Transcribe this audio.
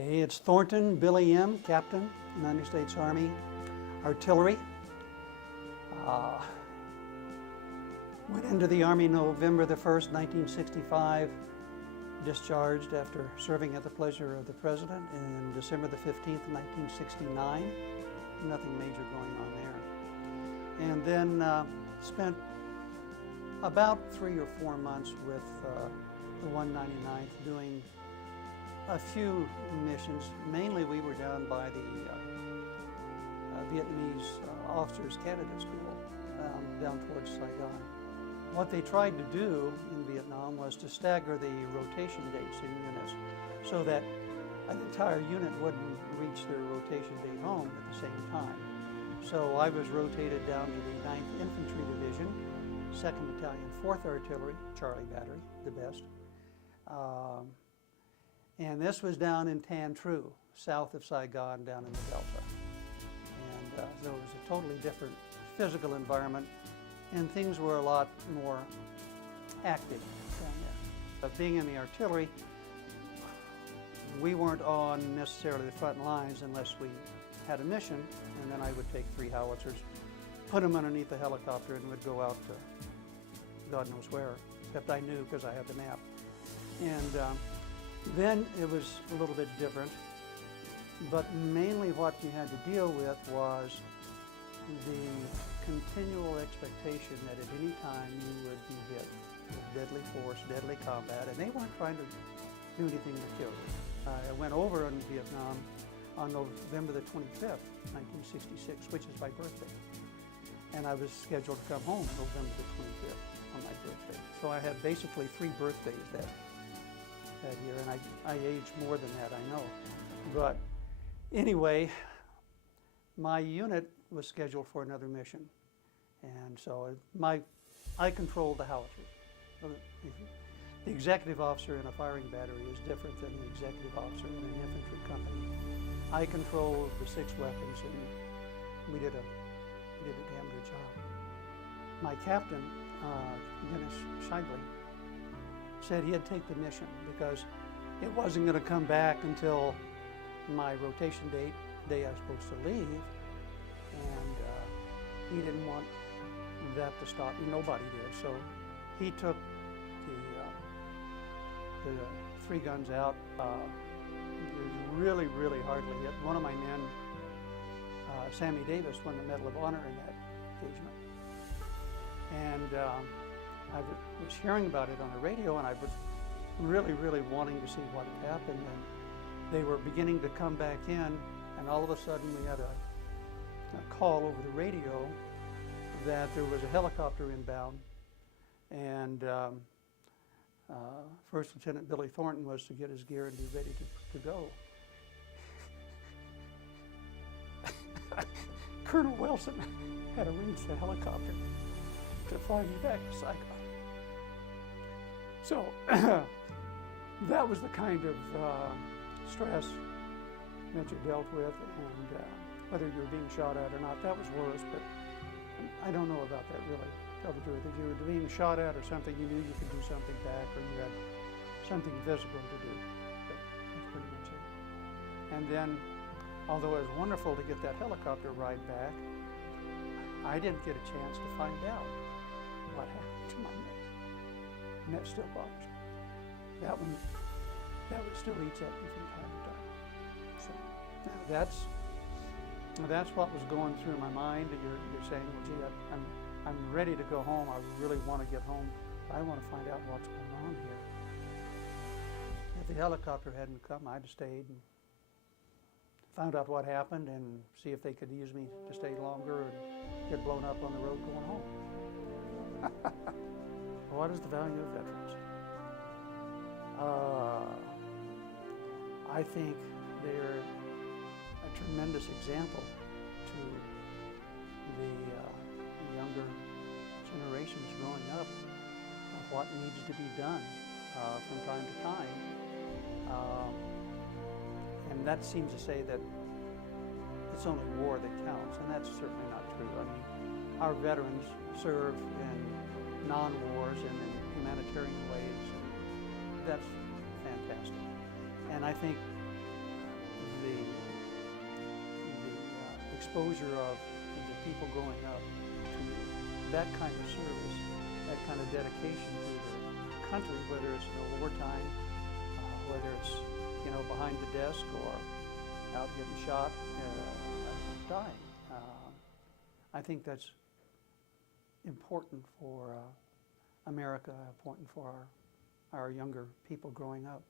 Okay, it's Thornton, Billy M., Captain, United States Army Artillery. Went into the Army November the 1st, 1965, discharged after serving at the pleasure of the President in December the 15th, 1969. Nothing major going on there. And then spent about 3 or 4 months with the 199th doing a few missions. Mainly we were down by the Vietnamese Officers Candidate School down towards Saigon. What they tried to do in Vietnam was to stagger the rotation dates in units so that an entire unit wouldn't reach their rotation date home at the same time. So I was rotated down to the 9th Infantry Division, 2nd Battalion, 4th Artillery, Charlie Battery, the best. And this was down in Tan Tru, south of Saigon, down in the Delta. And there was a totally different physical environment, and things were a lot more active down there. Being in the artillery, we weren't on necessarily the front lines unless we had a mission, and then I would take 3 howitzers, put them underneath the helicopter, and would go out to God knows where, except I knew because I had the map. And then it was a little bit different, but mainly what you had to deal with was the continual expectation that at any time you would be hit with deadly force, deadly combat, and they weren't trying to do anything to kill you. I went over in Vietnam on November the 25th, 1966, which is my birthday. And I was scheduled to come home November the 25th on my birthday. So I had basically 3 birthdays that year, and I aged more than that, I know. But anyway, my unit was scheduled for another mission. And so I controlled the howitzers. The executive officer in a firing battery is different than the executive officer in an infantry company. I controlled the 6 weapons, and we did a damn good job. My captain, Dennis Scheidley, said he'd take the mission because it wasn't going to come back until my rotation date, the day I was supposed to leave, and he didn't want that to stop. Nobody did. So he took the 3 guns out. It was really, really hardly hit. One of my men, Sammy Davis, won the Medal of Honor in that engagement. And I was hearing about it on the radio, and I was really, really wanting to see what had happened. And they were beginning to come back in, and all of a sudden we had a call over the radio that there was a helicopter inbound, and First Lieutenant Billy Thornton was to get his gear and be ready to go. Colonel Wilson had arranged the helicopter to fly me back to Saigon. So that was the kind of stress that you dealt with, and whether you were being shot at or not, that was worse, but I don't know about that really, to tell the truth. If you were being shot at or something, you knew you could do something back, or you had something physical to do. But that's pretty much it. And then, although it was wonderful to get that helicopter ride back, I didn't get a chance to find out what happened to my mate. And that still bothers me. That one still eats at me from time to time. So that's what was going through my mind. You're saying, well, gee, I'm ready to go home. I really want to get home. I want to find out what's going on here. If the helicopter hadn't come, I'd have stayed and found out what happened and see if they could use me to stay longer and get blown up on the road going home. What is the value of veterans? I think they're a tremendous example to the younger generations growing up of what needs to be done from time to time. And that seems to say that it's only war that counts, and that's certainly not true. I mean, our veterans serve in non-wars and in humanitarian ways, and that's fantastic. And I think exposure of the people growing up to that kind of service, that kind of dedication to their country, whether it's wartime, whether it's behind the desk or out getting shot, dying. I think that's important for America, important for our younger people growing up.